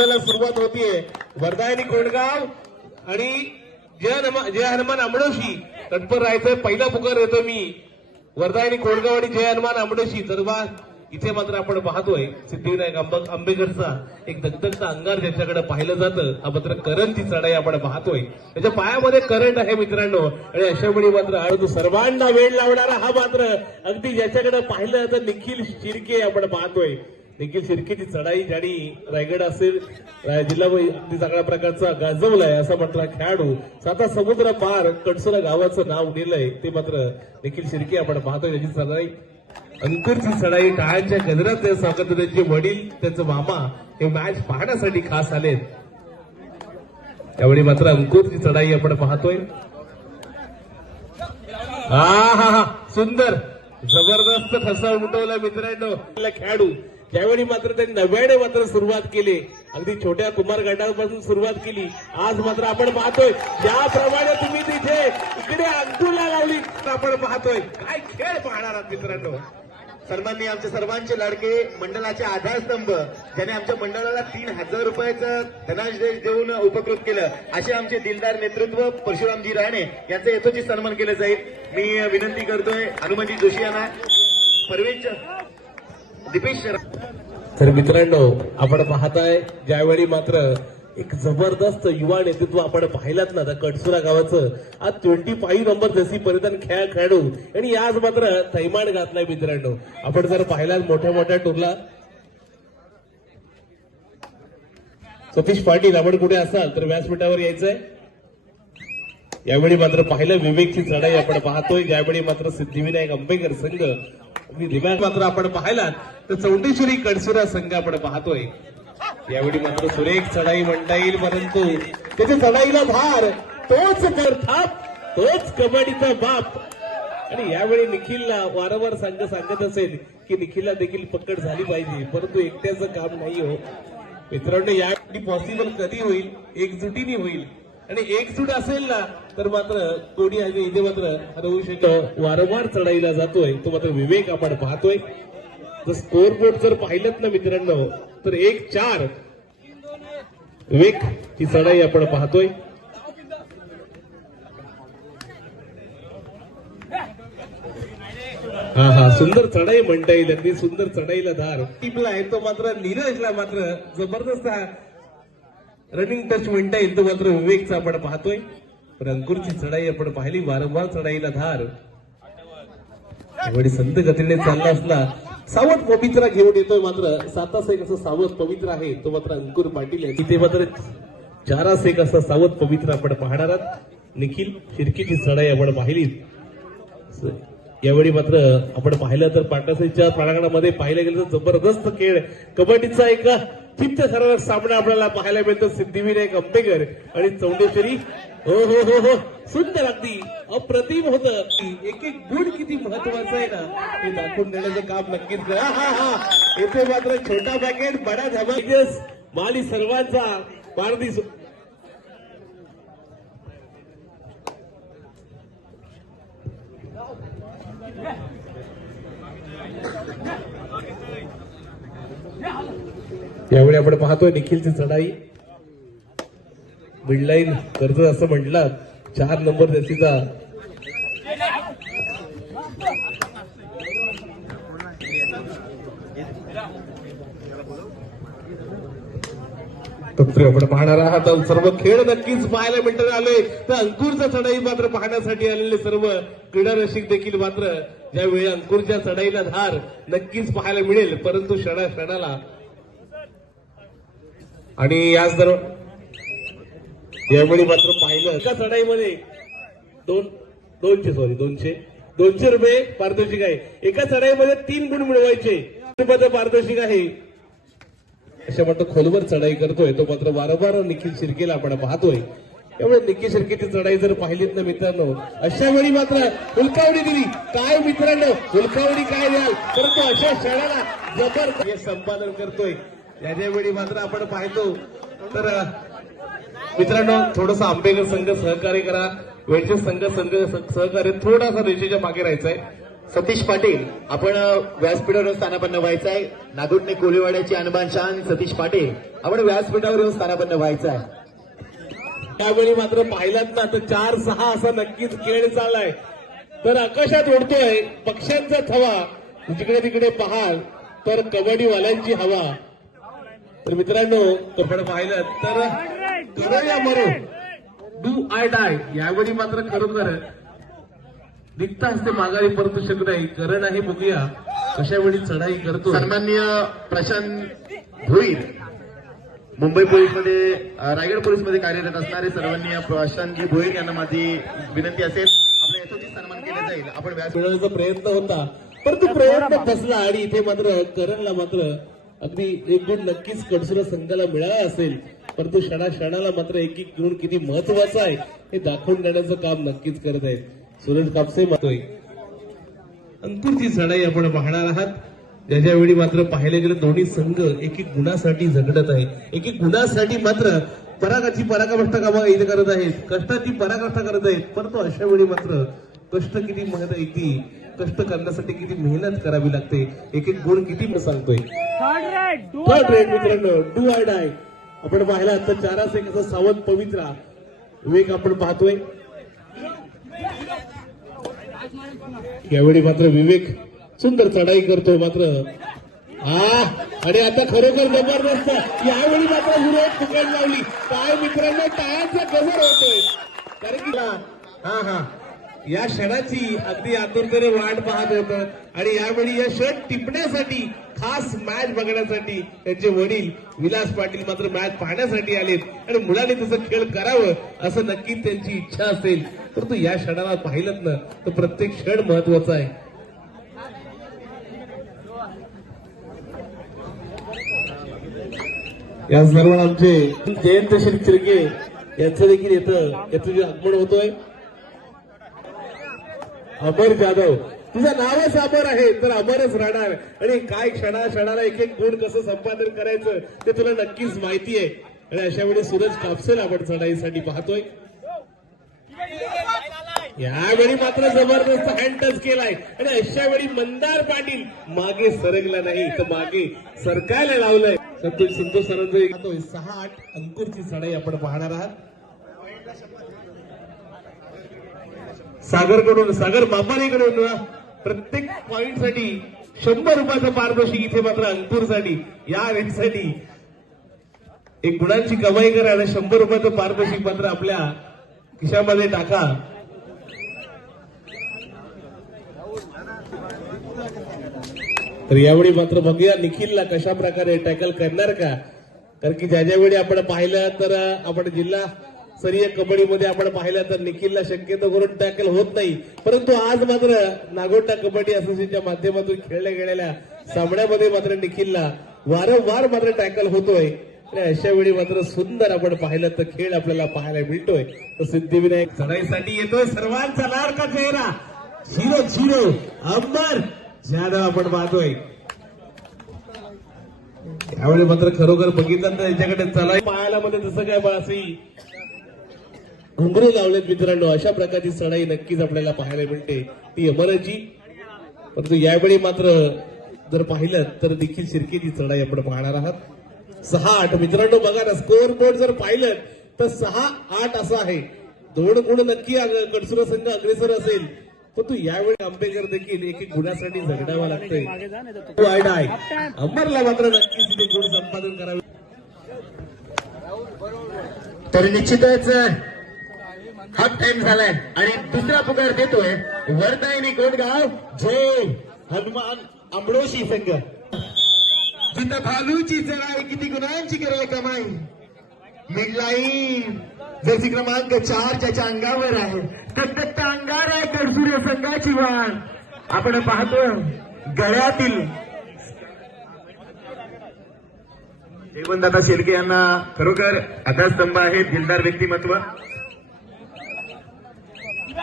सुरुवात होतीये. वर्धायनी कोंडगाव आणि जय हनुमान आंबडोशी तत्पर राहायचंय. पहिला पुकार येतो मी वर्धायनी कोंडगाव आणि जय हनुमान आंबडोशी. तर इथे मात्र आपण पाहतोय सिद्धिविनायक आंबेकरचा एक दगदगता अंगार ज्याच्याकडे पाहिलं जातं. हा मात्र करंटची चढाई आपण पाहतोय. त्याच्या पायामध्ये करंट आहे मित्रांनो. आणि अशा वेळी मात्र सर्वांना वेळ लावणारा हा मात्र अगदी ज्याच्याकडे पाहिलं तर निखिल शिर्के आपण पाहतोय. निखिल शिर्केची चढाई ज्याने रायगड असेल जिल्हा अगदी सगळ्या प्रकारचा गाजवलाय असा मात्र खेळाडू साता समुद्र पार कडसुरा गावाचं नाव नेलंय ते मात्र निखिल शिर्के आपण पाहतोय. त्याची चढाई अंकुरची चढाई टाळ्यांच्या गजरात स्वागत. त्यांचे वडील त्यांचे मामा हे मॅच पाहण्यासाठी खास आलेत. त्यावेळी मात्र अंकुरची चढाई आपण पाहतोय. हा सुंदर जबरदस्त ठसा उमटवला मित्रांनो खेळाडू. त्यावेळी मात्र त्यांनी नव्याने मात्र सुरुवात केली. अगदी छोट्या कुमार गटापासून सुरुवात केली. आज मात्र आपण पाहतोय ज्याप्रमाणे तुम्ही तिथे इकडे अंकुरला लावली आपण पाहतोय. काय खेळ पाहणार आहात मित्रांनो. सर्वांनी आमच्या सर्वांचे लाडके मंडळाचे आधारस्तंभ ज्याने आमच्या मंडळाला 3,000 रुपयाचं धनादेश देऊन उपकृत केलं असे आमचे दिलदार नेतृत्व परशुरामजी राणे यांचा यथोचित सन्मान केला जाईल. मी विनंती करतोय हनुमानजी जोशी यांना परवेश दीपेश. तर मित्रांनो आपण पाहताय ज्यावेळी मात्र एक जबरदस्त युवा नेतृत्व आपण पाहिलात ना त्या कडसुरा गावाचं. आज 25 नंबर जशी परिधान खेळाडू आणि आज मात्र थैमान घातलाय मित्रांनो. आपण जर पाहिलात मोठ्या मोठ्या टूरला सतीश पाटील आपण कुठे असाल तर व्यासपीठावर यायचंय. यावेळी मात्र पाहिलं विवेकची चढाई आपण पाहतोय. यावेळी मात्र सिद्धिविनायक आंबेकर संघ मात्र आपण पाहिलात तर चौंडेश्वरी कडसुरा संघ आपण पाहतोय. यावेळी मात्र सुरेख चढाई म्हणता येईल परंतु त्याच्या चढाईला भार तोच करथाप तोच कबड्डीचा बाप. आणि यावेळी निखिलला वारंवार सांगत असेल की निखिलला देखील पकड झाली पाहिजे परंतु एकट्याचं काम नाही हो मित्रांनो. यावेळी पॉसिबल कधी होईल एकजुटीने होईल आणि एकजूट असेल ना तर मात्र कोणी इथे मात्र हरवू शकतो. वारंवार चढाईला जातोय तो मात्र विवेक आपण पाहतोय. जर स्कोर बोर्ड जर पाहिलं ना मित्रांनो तर 1-4 विवेक ही चढाई आपण पाहतोय. हा सुंदर चढाई म्हणता येईल. अगदी सुंदर चढाईला धार टिपला आहे तो मात्र नीरजला मात्र जबरदस्त रनिंग टच म्हणता येईल तो मात्र विवेकचा आपण पाहतोय. अंकुरची चढाई आपण पाहिली वारंवार चढाईला धार. त्यावेळी संत गतीने चालला असला सावध पवित्रा घेऊन येतोय मात्र 7 एक असं सावध पवित्र आहे तो मात्र अंकुर पाटील आहे. तिथे मात्र 4 एक असं सावध पवित्र आपण पाहणार आहात. निखिल शिर्केची चढाई आपण पाहिली. यावेळी मात्र आपण पाहिलं तर पाटणाच्या प्रांगणामध्ये पाहिलं गेलं तर जबरदस्त खेळ कबड्डीचा एक चित्त ठरणारा सामना आपल्याला पाहायला मिळतो. सिद्धिविनायक आंबेकर आणि चौंडेश्वरी. हो हो हो हो सुंदर अगदी अप्रतिम होतं. एक एक गुण किती महत्वाचं आहे ना हे दाखवून देण्याचं काम नक्कीच. येथे मात्र छोटा पॅकेट बडा धमाकेस माली सर्वांचा वाढदिवस. यावेळी आपण पाहतोय निखिलची चढाई मिडलाईन कर्ज असं म्हटलं 4 नंबर जसीचा आपण पाहणार आहात. सर्व खेळ नक्कीच पाहायला मिळणार आले तर अंकुरचा चढाई मात्र पाहण्यासाठी आलेले सर्व क्रीडा रसिक देखील मात्र ज्यावेळी अंकुरच्या चढाईला धार नक्कीच पाहायला मिळेल परंतु क्षणाला आणि याच दर यावेळी मात्र पाहिलं एका चढाईमध्ये 200 रुपये पारितोषिक आहे. एका चढाईमध्ये 3 गुण मिळवायचे पारितोषिक आहे. अशा मात्र खोलवर चढाई करतोय तो मात्र वारंवार निखिल शिर्केला आपण पाहतोय. त्यामुळे निखिल शिर्केची चढाई जर पाहिलीत ना मित्रांनो अशा वेळी मात्र हुलकावणी दिली काय मित्रांनो हुलकावणी काय द्याल परंतु अशा क्षणाला जबरदस्त संपादन करतोय. याच्या वेळी मात्र आपण पाहतो तर मित्रांनो थोडंसं आंबेकर संघ सहकार्य करा. वेळचे संघ सहकार्य थोडासा रेषेच्या मागे राहायचंय. सतीश पाटील आपण व्यासपीठावर स्थानापन्न व्हायचं आहे. नागोटणे कोळीवाड्याची अनबान शान सतीश पाटील आपण व्यासपीठावर येऊन स्थानापन्न व्हायचं आहे. त्यावेळी मात्र पाहिलात ना तर 4-6 असा नक्कीच खेळ चाललाय. तर आकाशात उडतोय पक्ष्यांचा थवा, जिकडे तिकडे पाहाल तर कबड्डीवाल्यांची हवा. तर मित्रांनो आपण पाहिलं तर करो या मरो, डू आय डाय. यावेळी मात्र खरोखर दिखता असते माघारी परतू शकत नाही. करण आहे बघूया कशा वेळी चढाई करतो. सन्माननीय प्रशांत भोईर मुंबई पोलीसमध्ये रायगड पोलीसमध्ये कार्यरत असणारे सर्वांनी प्रशांतजी भोईर यांना माझी विनंती असेल आपल्या यशस्वी सन्मान केला जाईल. आपण व्यास मिळवण्याचा प्रयत्न होता परंतु प्रयत्न फसला आणि इथे मात्र करणला मात्र अगदी एक गुण नक्कीच कडसुरा संघाला मिळाला असेल. परंतु क्षणाला मात्र एक गुण किती महत्वाचा आहे हे दाखवून देण्याचं काम नक्कीच करत आहेत. सूरज कापसे मातोय अंकुरची चढाई आपण पाहणार आहात. ज्याच्या वेळी मात्र पाहिले गेलं दोन्ही संघ एक गुणासाठी झगडत आहे. एक गुणासाठी मात्र पराकाष्ठा कामा इथे करत आहेत. कष्टाची पराकाष्ठा करत आहेत. परंतु अशा वेळी मात्र कष्ट किती मेहनत येते, कष्ट करण्यासाठी किती मेहनत करावी लागते. एक गुण किती सांगतोय. थर्ड रेड मित्रांनो, डू आय डाय आपण पाहिला तर 4-1 असा सावध पवित्रा विवेक आपण पाहतोय. यावेळी मात्र विवेक सुंदर चढाई करतोय मात्र आणि आता खरोखर जबरदस्त. यावेळी मात्र विरोध फुकट लावली. काय मित्रांनो टाळ्यांचा गजर होतोय. कारण की या क्षणाची अगदी आतुरतेने वाट पाहत होत आणि यावेळी या क्षण टिपण्यासाठी खास मॅच बघण्यासाठी त्यांचे वडील विलास पाटील मात्र मॅच पाहण्यासाठी आलेत आणि मुलाने तसं खेळ करावं असं नक्कीच त्यांची इच्छा असेल. परंतु या क्षणाला पाहिलं ना तर प्रत्येक क्षण महत्वाचा आहे. या सर्व आमचे जयंत श्री चिरके यांचं देखील याचं जे आगमन होतोय. अमर जाधव तुझं नावच अमर आहे तर अमरच राहणार. आणि काय क्षणाला एक गुण कसं संपादन करायचं ते तुला नक्कीच माहिती आहे. आणि अशा वेळी सूरज कापसेला आपण चढाईसाठी पाहतोय. यावेळी मात्र जबरदस्त हँड टच केलाय आणि अशा वेळी मंदार पाटील मागे सरकला नाही तर मागे सरकायला लावलंय. संतोष सरांचं 6-8 अंकुरची चढाई आपण पाहणार आहात. सागर मापारीकडून प्रत्येक पॉइंट साठी 100 रुपयाचं पारितोषिक इथे मात्र अंकुरसाठी या रेटसाठी एक गुणांची कमाई करा आणि 100 रुपयाचं पारितोषिक मात्र आपल्या खिशामध्ये टाका. तर यावेळी मात्र बघूया निखिलला कशा प्रकारे टॅकल करणार का. कारण की ज्या वेळी आपण पाहिलं तर आपण जिल्हा स्तरीय कबड्डीमध्ये आपण पाहिलं तर निखिलला शक्यतो करून टॅकल होत नाही. परंतु आज मात्र नागोटा कबड्डी असोसिएशनच्या माध्यमातून खेळल्या गेलेल्या सामन्यामध्ये मात्र निखिलला वारंवार मात्र टॅकल होतोय. आणि अशा वेळी मात्र सुंदर आपण पाहिलं तर खेळ आपल्याला पाहायला मिळतोय. तर सिद्धिविनायक चढाईसाठी येतोय सर्वांचा लाडका चेहरा 0-0 अंबर जाधव आपण पाहतोय. यावेळी मात्र खरोखर बघितलं तर याच्याकडे चलाई पाहायला मध्ये जसं काय बासी घुंगरू लावलेत मित्रांनो. अशा प्रकारची चढाई नक्कीच आपल्याला पाहायला मिळते ती अमरची. परंतु यावेळी मात्र जर पाहिलं तर देखील शिर्केची चढाई आपण पाहणार आहात. 6-8 मित्रांनो बघा ना स्कोअर बोर्ड जर पाहिलं तर 6-8 असं आहे. 2 गुण नक्की कडसुरा संघ अग्रेसर असेल. परंतु यावेळी आंबेकर देखील एक गुणासाठी झगडावं लागतंय. अंबरला मात्र नक्कीच तिथे गुण संपादन करावे. तर निश्चितच हाफ टाइम झालाय आणि दुसरा पुकार देतोय वर्धायनी कोटगाव जय हनुमान आंबडोशी संघ. जिथं भालूची चढाई किती गुणांची कराय कमाई मिडलाईन जर्सी क्रमांक 4 ज्याच्या अंगावर आहे कट्टत्ता अंगार आहे कडसुरे संघाची वाण आपण पाहतो. गळ्यातील हेमंतदादा शेळके यांना खरोखर आधारस्तंभ आहे. दिलदार व्यक्तिमत्व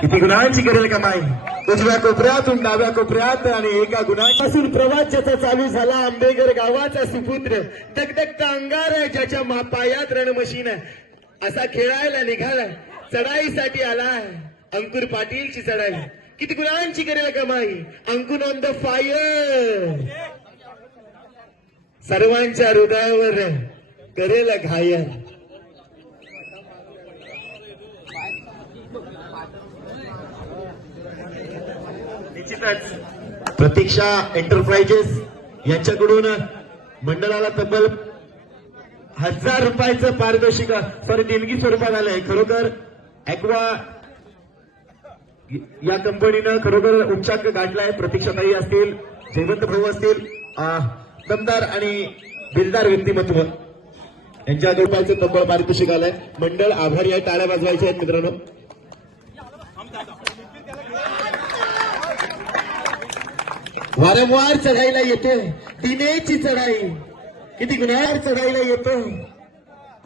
किती गुणांची करेल कमाई. उजव्या कोपऱ्यातून डाव्या कोपऱ्यात आणि एका गुणापासून प्रवास ज्याचा चालू झाला आंबेगर गावाचा सुपुत्र दगदगता अंगार आहे ज्याच्या पायात रणमशीन असा खेळायला निघाला चढाईसाठी आला अंकुर पाटीलची चढाई. किती गुणांची करेल कमाई, अंकुन ऑन द फायर, सर्वांच्या हृदयावर करेल घायल. निश्चितच प्रतीक्षा एंटरप्राइजेस यांच्याकडून मंडळाला तब्बल 1000 रुपयाचं पारितोषिक देणगी स्वरूपात आलंय. खरोखर ऍक्वा या कंपनीनं खरोखर उच्चांक गाठलाय. प्रतीक्षाताई असतील, जयवंत भाऊ असतील, दमदार आणि दिलदार व्यक्तिमत्व यांच्या रुपयाचं तब्बल पारितोषिक आलंय. मंडळ आभारी आहे. टाळ्या वाजवायच्या आहेत मित्रांनो. वारंवार चढाईला येते दिनेची चढाई, किती गुन्हेगार चढाईला येतो.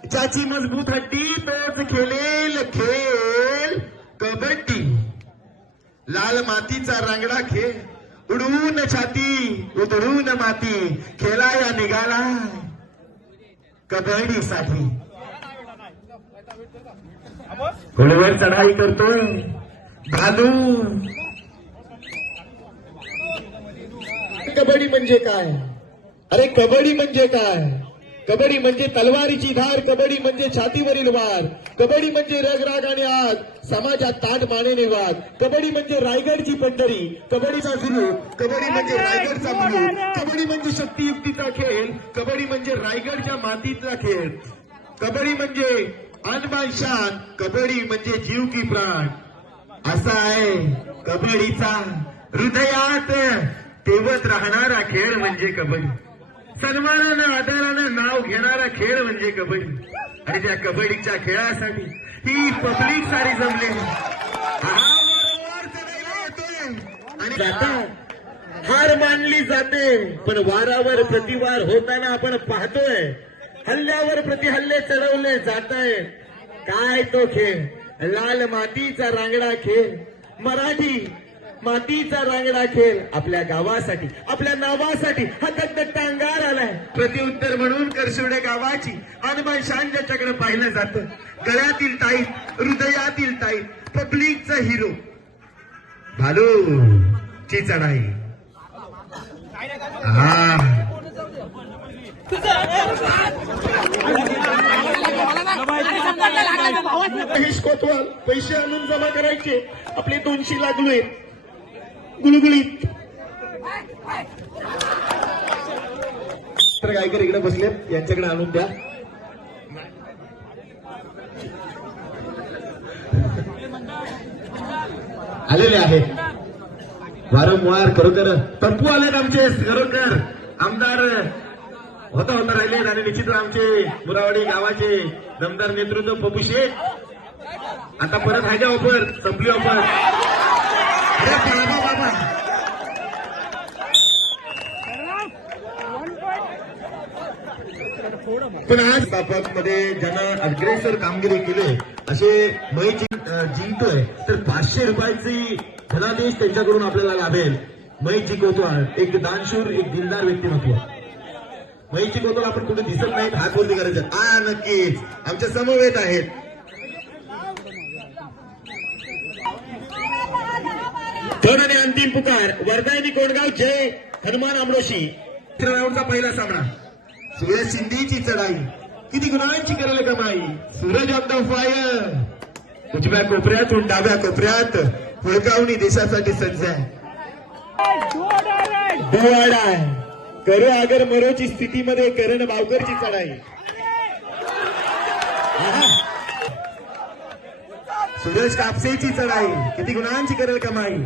ज्याची मजबूत हड्डी तोच खेळेल खेळ कबड्डी. लाल मातीचा रांगडा खेळ, उडवून छाती उधळून माती, खेळाया निघाला कबड्डीसाठी. घोड्यावर चढाई करतोय भालू. कबड्डी म्हणजे काय? अरे कबड्डी म्हणजे काय? कबड्डी म्हणजे तलवारीची धार, कबड्डी म्हणजे छातीवरील वार, कबड्डी म्हणजे रगराग आणि आग, समाजात ताट मानेने वाद, कबड्डी म्हणजे रायगडची पंढरी, कबड्डीचा जुलू, कबड्डी म्हणजे रायगडचा मुलू, कबड्डी म्हणजे शक्तियुक्तीचा खेळ, कबड्डी म्हणजे रायगडच्या मातीचा खेळ, कबड्डी म्हणजे अनबान शान, कबड्डी म्हणजे जीव की प्राण. असा आहे कबड्डीचा हृदयात तेवत राहणारा खेळ म्हणजे कबड्डी. सन्मानानं आदरानं नाव घेणारा खेळ म्हणजे कबड्डी. आणि त्या कबड्डीच्या खेळासाठी ही पब्लिक सारी जमली. आणि जातात हार मानली जाते, पण वारावर प्रतिवार होताना आपण पाहतोय. हल्ल्यावर प्रतिहल्ले चढवले जात आहेत. काय तो खेळ? लाल मातीचा रांगडा खेळ, मराठी मातीचा रांगडा खेळ. आपल्या गावासाठी, आपल्या नावासाठी हा दगदगटा अंगार आलाय. प्रत्युत्तर म्हणून करसुडे गावाची अनमान शान ज्याच्याकडे पाहिलं जातं. गळ्यातील टाईट, हृदयातील टाईट, पब्लिकचा हिरो भालू ची चढाई. महेश कोतवाल पैसे आणून जमा करायचे. आपले 200 लागलोय गुळगुळीत. तर गायकर इकडे बसले, यांच्याकडे आणून द्या. आलेले आहेत वारंवार. खरोखर तप्पू आलेत आमचे. खरोखर आमदार होता राहिलेत. आणि निश्चितच आमचे मुरावाडी गावाचे दमदार नेतृत्व पप्पू शेठ. आता परत आहे का ऑफर? संपली ऑफर. पण आज बापतमध्ये ज्यानं अग्रेसर कामगिरी केली असे मयची जिंकतोय, तर 500 रुपयाची धनादेश त्यांच्याकडून आपल्याला लाभेल. मयची कोतवाल एक दानशूर, एक दिलदार व्यक्तिमत्व. मयची कोतवाल आपण कुठे दिसत नाहीत, हात वरती करायचं. नक्कीच आमच्या समवेत आहेत. थर्ड आणि अंतिम पुकार वर्धायनी कोंडगाव जय हनुमान आमडोशी. राऊंडचा पहिला सामना. सूरज सिंधीची चढाई, किती गुणांची करेल कमाई. सूरज ऑफ द फायर उजव्या कोपऱ्यातून डाव्या कोपऱ्यात हुळकावणी देशासाठी सज्ज आहे. डोवाडा करो आगर मरोची स्थितीमध्ये करण बावकरची चढाई. सूरज कापसेची चढाई, किती गुणांची करेल कमाई.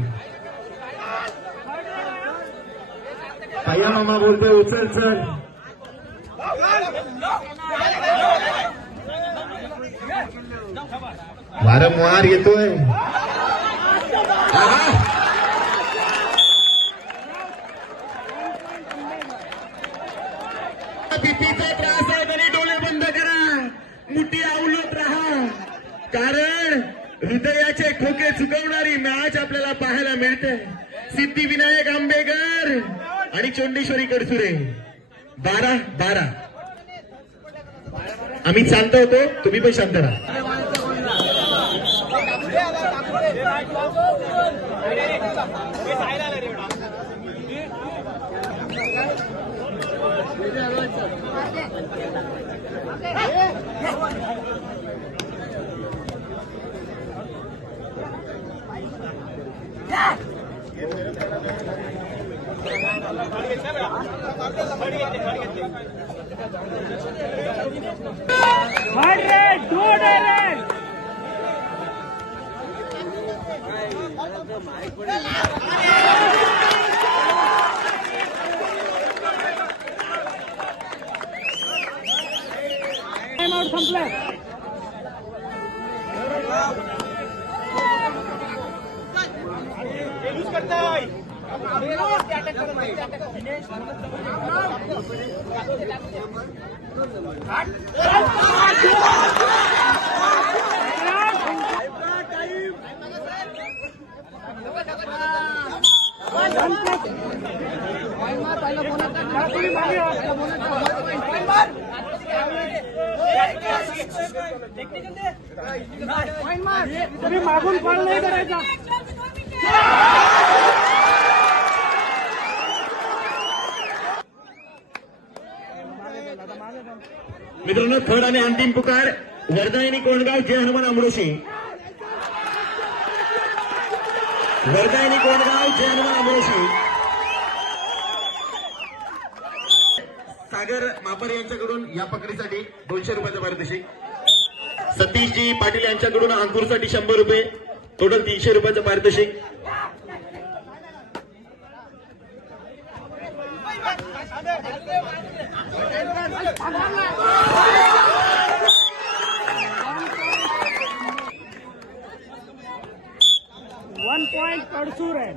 पाया मामा बोलतोय उचल चल. वारंवार येतोय. बीपीचा त्रास आहे तरी डोळे बंद करा, मुठी आवलत राहा. कारण हृदयाचे खोके चुकवणारी मॅच आपल्याला पाहायला मिळते. सिद्धिविनायक आंबेकर आणि चोंडेश्वरी कडसुरे 12-12. आम्ही शांत होतो, तुम्ही पण शांत राहा. तुम्ही मागून कॉल नाही करायचा. मित्रांनो, थर्ड आणि अंतिम पुकार वर्धायनी कोंडगाव जय हनुमान अमरोशी. वर्धायनी कोंडगाव जय हनुमान अमरोशी. सागर मापर यांच्याकडून या पकडीसाठी 200 रुपयाचं पारितोषिक. सतीशजी पाटील यांच्याकडून अंकुरसाठी 100 रुपये, टोटल 300 रुपयाचं पारितोषिक. वन पॉइंट तडसूर आहे.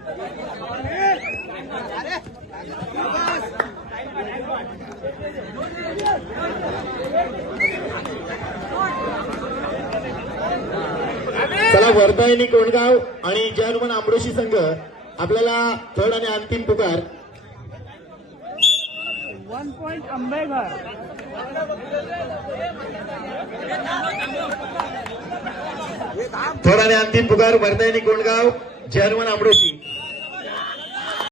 चला, वर्धायनी कोंडगाव आणि जय हनुमान अमरोशी संघ आपल्याला थर्ड आणि अंतिम पुकार. 1 पॉइंट आंबेघर. थर्ड आणि अंतिम पुकार वर्धायनी कोंडगाव जय हनुमान अमरोशी.